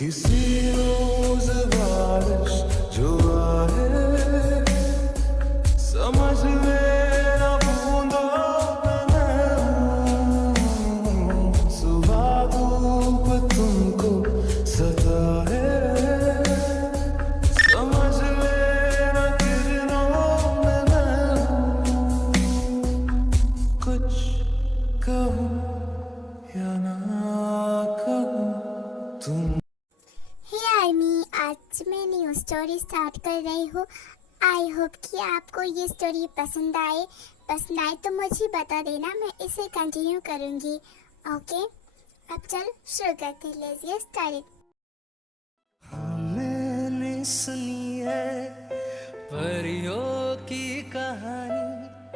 किसी रोज बारिश जो आए समझ लेना बूंदों में सुबह धूप तुमको सताए समझ लेना किरणों में कुछ कहूँ या ना कहूँ तुम। हे आर्मी, आज मैं न्यू स्टोरी स्टार्ट कर रही हूँ। आई होप कि आपको ये स्टोरी पसंद आए तो मुझे बता देना, मैं इसे कंटिन्यू करूँगी। ओके, अब चल शुरू करते हैं। Let's get started. मैंने सुनी है परियों की कहानी,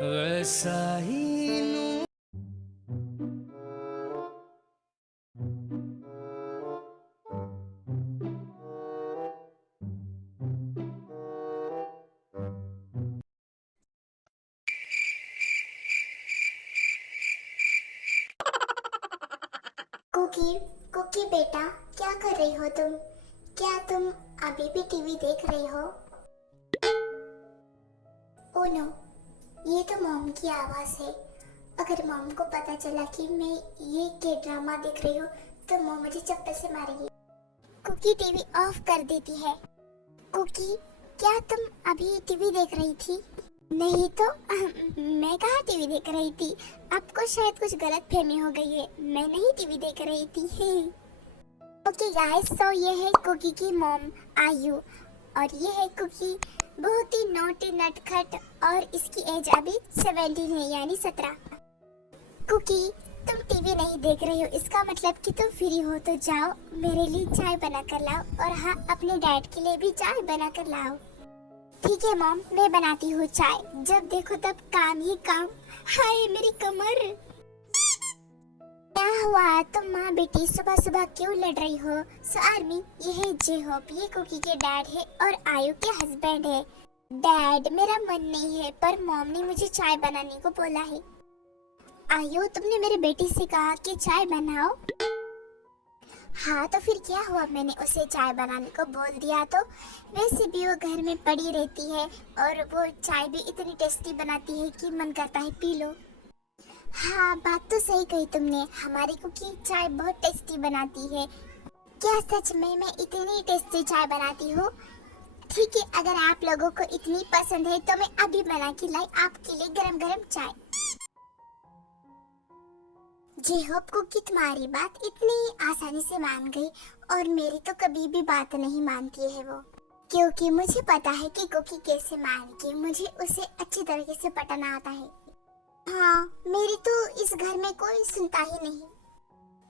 वैसा ही नूर कुकी कुकी बेटा, क्या कर रही हो तुम? क्या तुम अभी भी टीवी देख रही हो? ओ नो, ये तो मॉम की आवाज़ है। अगर मॉम को पता चला कि मैं ये के ड्रामा देख रही हूँ तो मॉम मुझे चप्पल से मारेगी। कुकी टीवी ऑफ कर देती है। कुकी, क्या तुम अभी टीवी देख रही थी? नहीं तो मैं कहाँ टीवी देख रही थी। आपको शायद कुछ गलत फहमी हो गई है, मैं नहीं टीवी देख रही थी। ओके गाइस, तो ये है कुकी की मॉम आयु और ये है कुकी, बहुत ही नोटी नटखट, और इसकी एज अभी 17 है, यानी 17। कुकी, तुम टीवी नहीं देख रही हो, इसका मतलब कि तुम फ्री हो तो जाओ मेरे लिए चाय बना कर लाओ, और हाँ, अपने डैड के लिए भी चाय बना कर लाओ। ठीक है मॉम, मैं बनाती हूँ चाय। जब देखो तब काम ही काम। हाय मेरी कमर। क्या हुआ? तुम माँ बेटी सुबह सुबह क्यों लड़ रही हो? सो आर्मी, ये है जे होप, ये कुकी के डैड है और आयु के हस्बैंड है। डैड, मेरा मन नहीं है पर मॉम ने मुझे चाय बनाने को बोला है। आयु, तुमने मेरी बेटी से कहा कि चाय बनाओ। हाँ तो फिर क्या हुआ, मैंने उसे चाय बनाने को बोल दिया तो? वैसे भी वो घर में पड़ी रहती है और वो चाय भी इतनी टेस्टी बनाती है कि मन करता है पी लो। हाँ, बात तो सही कही तुमने, हमारी कुकी चाय बहुत टेस्टी बनाती है। क्या सच में मैं इतनी टेस्टी चाय बनाती हूँ? ठीक है, अगर आप लोगों को इतनी पसंद है तो मैं अभी बना के लाई आपके लिए गरम गरम चाय। जी होप कुकी तुम्हारी बात इतनी आसानी से मान गई, और मेरी तो कभी भी बात नहीं मानती है वो, क्योंकि मुझे पता है कि कुकी कैसे मानेगी। मुझे उसे अच्छी तरीके से पटाना आता है। हाँ, मेरी तो इस घर में कोई सुनता ही नहीं।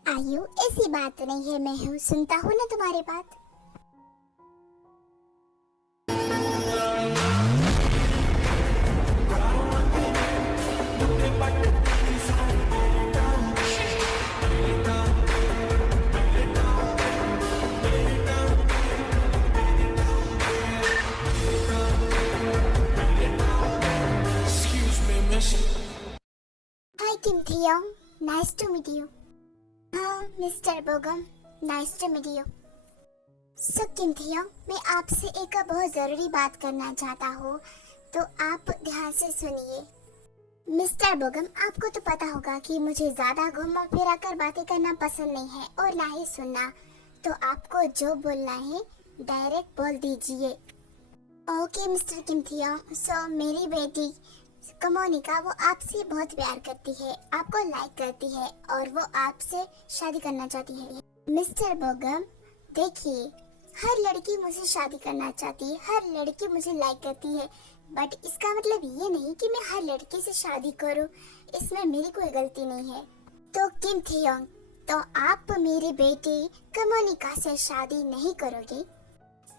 आयु, ऐसी बात नहीं है, मैं हूँ, सुनता हूँ ना तुम्हारी बात। Hi Kim Taehyung, nice to meet you. हाँ mister Bogum, nice to meet you. So Kim Taehyung, मैं आपसे एक बहुत ज़रूरी बात करना चाहता हूँ, तो आप ध्यान से सुनिए। मिस्टर बोगम, आपको तो पता होगा कि मुझे ज़्यादा घुमा फिरा कर बातें करना पसंद नहीं है और ना ही सुनना, तो आपको जो बोलना है डायरेक्ट बोल दीजिए। ओके मिस्टर किम थियोंग, सो मेरी बेटी कमोनिका, वो आपसे बहुत प्यार करती है, आपको लाइक करती है और वो आपसे शादी करना चाहती है। मिस्टर बोगम, देखिए, हर लड़की मुझे शादी करना चाहती है, हर लड़की मुझे लाइक करती है, बट इसका मतलब ये नहीं कि मैं हर लड़की से शादी करूं, इसमें मेरी कोई गलती नहीं है। तो किम थियोंग, तो आप मेरी बेटी कमोनिका से शादी नहीं करोगे?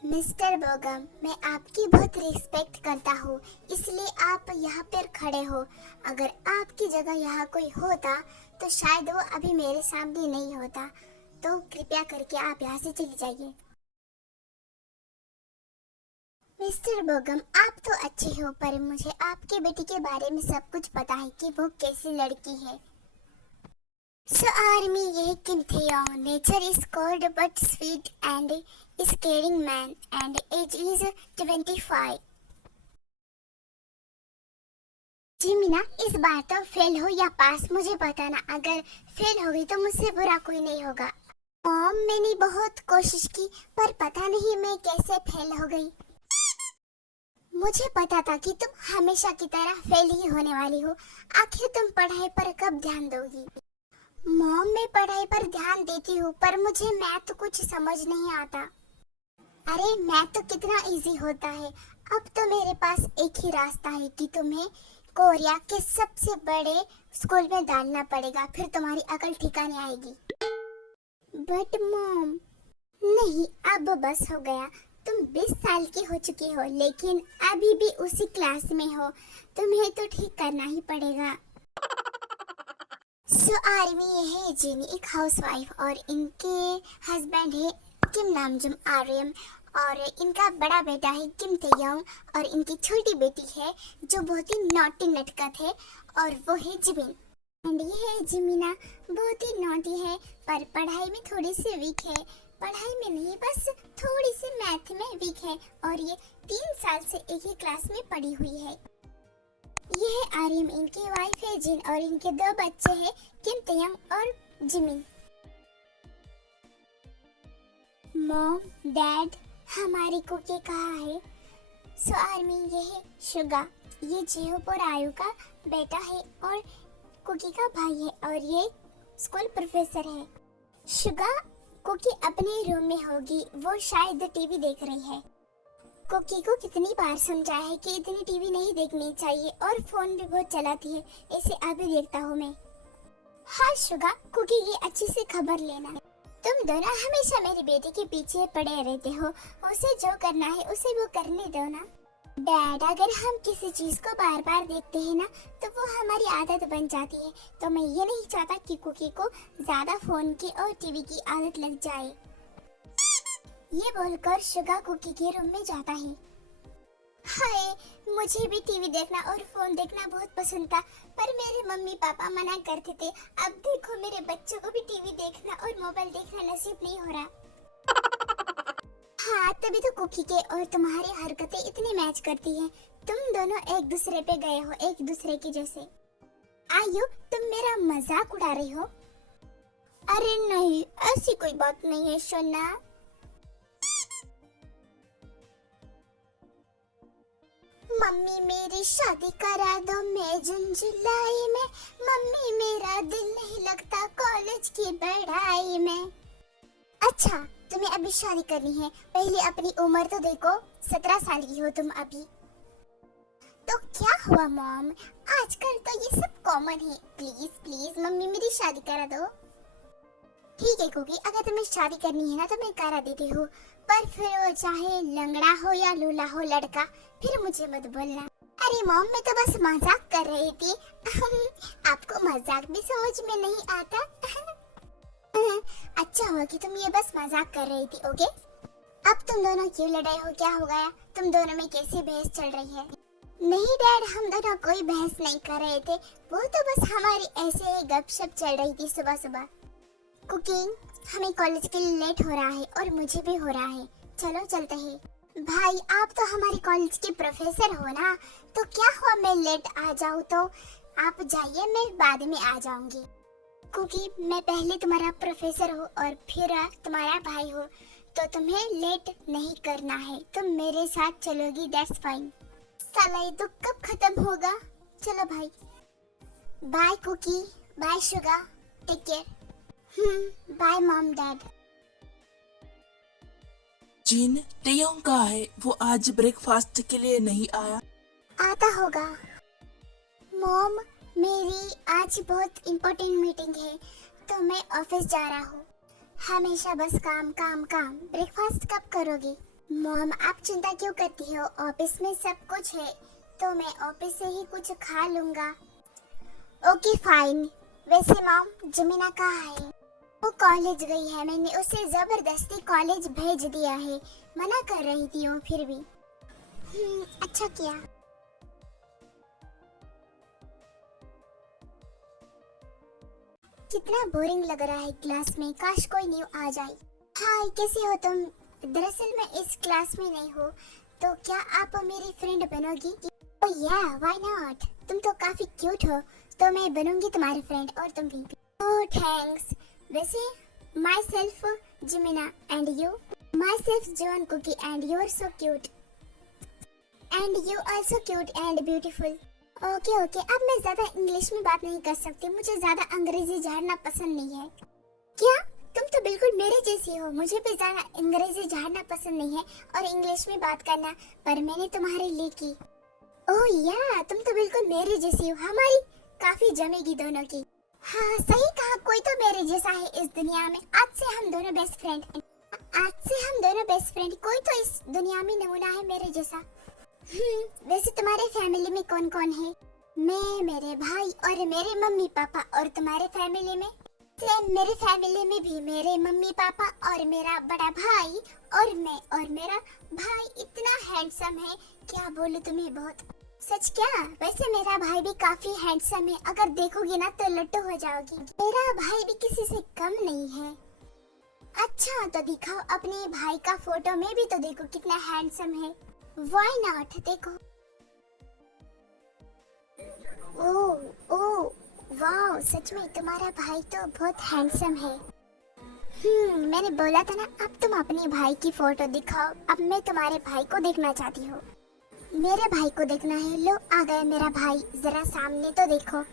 मिस्टर बोगम, मैं आपकी बहुत रिस्पेक्ट करता हूँ, इसलिए आप यहाँ पर खड़े हो। अगर आपकी जगह यहाँ कोई होता तो शायद वो अभी मेरे सामने नहीं होता, तो कृपया करके आप यहाँ से चली जाइए। मिस्टर बोगम, आप तो अच्छे हो, पर मुझे आपके बेटी के बारे में सब कुछ पता है कि वो कैसी लड़की है। So army ये किम थे nature is cold but sweet and is caring man and age is 25. जी मीना, इस बार तो फेल हो या पास मुझे बताना। अगर फेल हो गई तो मुझसे बुरा कोई नहीं होगा। मॉम, मैंने बहुत कोशिश की पर पता नहीं मैं कैसे फेल हो गई। मुझे पता था कि तुम हमेशा की तरह फेल ही होने वाली हो। आखिर तुम पढ़ाई पर कब ध्यान दोगी? मॉम, मैं पढ़ाई पर ध्यान देती हूँ पर मुझे मैथ कुछ समझ नहीं आता। अरे मैथ तो कितना इजी होता है। अब तो मेरे पास एक ही रास्ता है कि तुम्हें कोरिया के सबसे बड़े स्कूल में डालना पड़ेगा, फिर तुम्हारी अकल ठिकाने आएगी। बट मॉम, नहीं, अब बस हो गया। तुम 20 साल की हो चुकी हो लेकिन अभी भी उसी क्लास में हो। तुम्हें तो ठीक करना ही पड़ेगा। सो आर्मी ये है जिनी, एक हाउसवाइफ, और इनके हस्बैंड है किम नामजुम आर्यम, और इनका बड़ा बेटा है किम तेयोंग, और इनकी छोटी बेटी है जो बहुत ही नॉटी नटखट है, और वो है जिमिन। एंड ये है जिमिना, बहुत ही नॉटी है पर पढ़ाई में थोड़ी सी वीक है। पढ़ाई में नहीं, बस थोड़ी सी मैथ में वीक है, और ये 3 साल से एक ही क्लास में पढ़ी हुई है। ये है आर्यम, इनकी वाइफ है जिन, और इनके 2 बच्चे हैं किम तेयोंग और जिमिन। मॉम, डैड, हमारी कुकी कहाँ है? सो आर्मी ये है शुगा, ये जिहोपुर आयु का बेटा है और कुकी का भाई है, और ये स्कूल प्रोफेसर है। शुगा, कुकी अपने रूम में होगी, वो शायद टीवी देख रही है। कुकी को कितनी बार समझाया है कि इतनी टीवी नहीं देखनी चाहिए, और फोन भी बहुत चलाती है, इसे अभी देखता हूँ मैं। हाँ शुगा, कुकी की अच्छी से खबर लेना। तुम दोनों हमेशा मेरी बेटी के पीछे पड़े रहते हो, उसे जो करना है उसे वो करने दो ना। डैड, अगर हम किसी चीज को बार बार देखते हैं ना तो वो हमारी आदत बन जाती है, तो मैं ये नहीं चाहता कि कुकी को ज्यादा फोन की और टीवी की आदत लग जाए। ये बोलकर शुगा कुकी के रूम में जाता है। हाय, मुझे भी टीवी देखना और फोन देखना बहुत पसंद था, पर मेरे मम्मी पापा मना करते थे। अब देखो मेरे बच्चों को भी टीवी देखना और मोबाइल देखना नसीब नहीं हो रहा। हाँ, तभी तो कुकी के और तुम्हारी हरकतें इतनी मैच करती हैं। तुम दोनों एक दूसरे पे गए हो, एक दूसरे के जैसे। आयु, तुम मेरा मजाक उड़ा रही हो? अरे नहीं, ऐसी कोई बात नहीं है सोना। मम्मी मेरी शादी करा दो मैं जून जुलाई में। मम्मी मेरा दिल नहीं लगता कॉलेज की पढ़ाई में। अच्छा, तुम्हें अभी शादी करनी है, पहले अपनी उम्र तो देखो, 17 साल की हो तुम अभी। तो क्या हुआ मॉम, आजकल तो ये सब कॉमन है। प्लीज प्लीज मम्मी मेरी शादी करा दो। ठीक है कुकी, अगर तुम्हें शादी करनी है ना तो मैं करा देती हूँ, पर फिर वो चाहे लंगड़ा हो या लूला हो लड़का, फिर मुझे मत बोलना। अरे मॉम, मैं तो बस मजाक कर रही थी। आपको मजाक भी समझ में नहीं आता? अच्छा हुआ कि तुम ये बस मजाक कर रही थी। ओके, अब तुम दोनों क्यों लड़ाई हो, क्या हो गया? तुम दोनों में कैसी बहस चल रही है? नहीं डैड, हम दोनों कोई बहस नहीं कर रहे थे, वो तो बस हमारी ऐसे ही गपशप चल रही थी सुबह सुबह। कुकिंग, हमें कॉलेज के लिए लेट हो रहा है और मुझे भी हो रहा है, चलो चलते हैं। भाई, आप तो हमारे कॉलेज के प्रोफेसर हो ना, तो क्या हुआ मैं लेट आ जाऊँ तो? आप जाइए, मैं बाद में आ जाऊंगी। क्योंकि मैं पहले तुम्हारा प्रोफेसर हूँ और फिर तुम्हारा भाई हूँ, तो तुम्हें लेट नहीं करना है। तुम मेरे साथ चलोगी, दैट्स फाइन। साला ये दुख कब खत्म होगा? चलो भाई। Bye Kookie, bye Suga, take care. Bye mom dad. Jin, Taehyung कहाँ है? वो आज ब्रेकफास्ट के लिए नहीं आया। आता होगा। मॉम, मेरी आज बहुत इम्पोर्टेंट मीटिंग है, तो मैं ऑफिस जा रहा हूँ। हमेशा बस काम काम काम। ब्रेकफास्ट कब करोगी? मॉम, आप चिंता क्यों करती हो? ऑफिस में सब कुछ है, तो मैं ऑफिस से ही कुछ खा लूंगा। Okay fine. वैसे मॉम, जमीना कहाँ है? वो कॉलेज गई है, मैंने उसे जबरदस्ती कॉलेज भेज दिया है, मना कर रही थी वो फिर भी। अच्छा किया। कितना बोरिंग लग रहा है क्लास में, काश कोई न्यू आ जाए। हाय, कैसे हो तुम? दरअसल मैं इस क्लास में नहीं हूँ, तो क्या आप मेरी फ्रेंड बनोगी? ओह या, व्हाई नॉट? तुम तो काफी क्यूट हो, तो मैं बनूंगी तुम्हारी फ्रेंड और तुम भी। Oh thanks. वैसे myself Jimina and you? Myself John Kookie and you are so cute and you also cute and beautiful. Okay okay, अब मैं ज्यादा इंग्लिश में बात नहीं कर सकती, मुझे ज्यादा अंग्रेजी झाड़ना पसंद नहीं है। क्या? तुम तो बिल्कुल मेरे जैसी हो, मुझे भी ज्यादा अंग्रेजी झाड़ना पसंद नहीं है और इंग्लिश में बात करना, पर मैंने तुम्हारे लिए की। ओह या, तुम तो बिल्कुल मेरे जैसी हो, हमारी काफी जमेगी दोनों की। हाँ सही कहा, कोई तो मेरे जैसा है इस दुनिया में। आज से हम दोनों बेस्ट फ्रेंड, कोई तो इस दुनिया में नमूना है मेरे जैसा। वैसे तुम्हारे फैमिली में कौन कौन है? मैं, मेरे भाई और मेरे मम्मी पापा। और तुम्हारे फैमिली में? सेम, मेरे फैमिली में भी मेरे मम्मी पापा और मेरा बड़ा भाई और मैं। और मेरा भाई इतना हैंडसम है, क्या बोलूं तुम्हें, बहुत। सच क्या? वैसे मेरा भाई भी काफी हैंडसम है, अगर देखोगी ना तो लट्टू हो जाओगी। मेरा भाई भी किसी से कम नहीं है। अच्छा तो दिखाओ अपने भाई का फोटो, में भी तो देखो कितना हैंडसम है। व्हाई नॉट, देखो। ओह वाओ, सच में तुम्हारा भाई तो बहुत हैंडसम है। मैंने बोला था ना, अब तुम अपने भाई की फोटो दिखाओ। अब मैं तुम्हारे भाई को देखना चाहती हूँ। मेरे भाई को देखना है? लो आ गया मेरा भाई, जरा सामने तो देखो।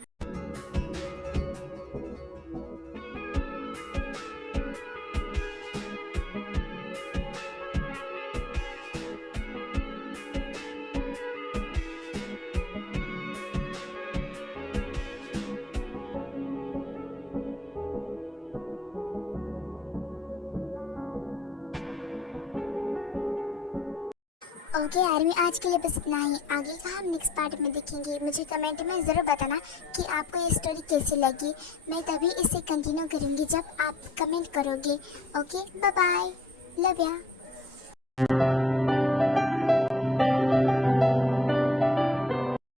ओके आर्मी, आज के लिए बस इतना ही। आगे का हम नेक्स्ट पार्ट में देखेंगे। मुझे कमेंट में ज़रूर बताना कि आपको ये स्टोरी कैसी लगी। मैं तभी इसे कंटिन्यू करूँगी जब आप कमेंट करोगे। ओके, बाय बाय, लव या।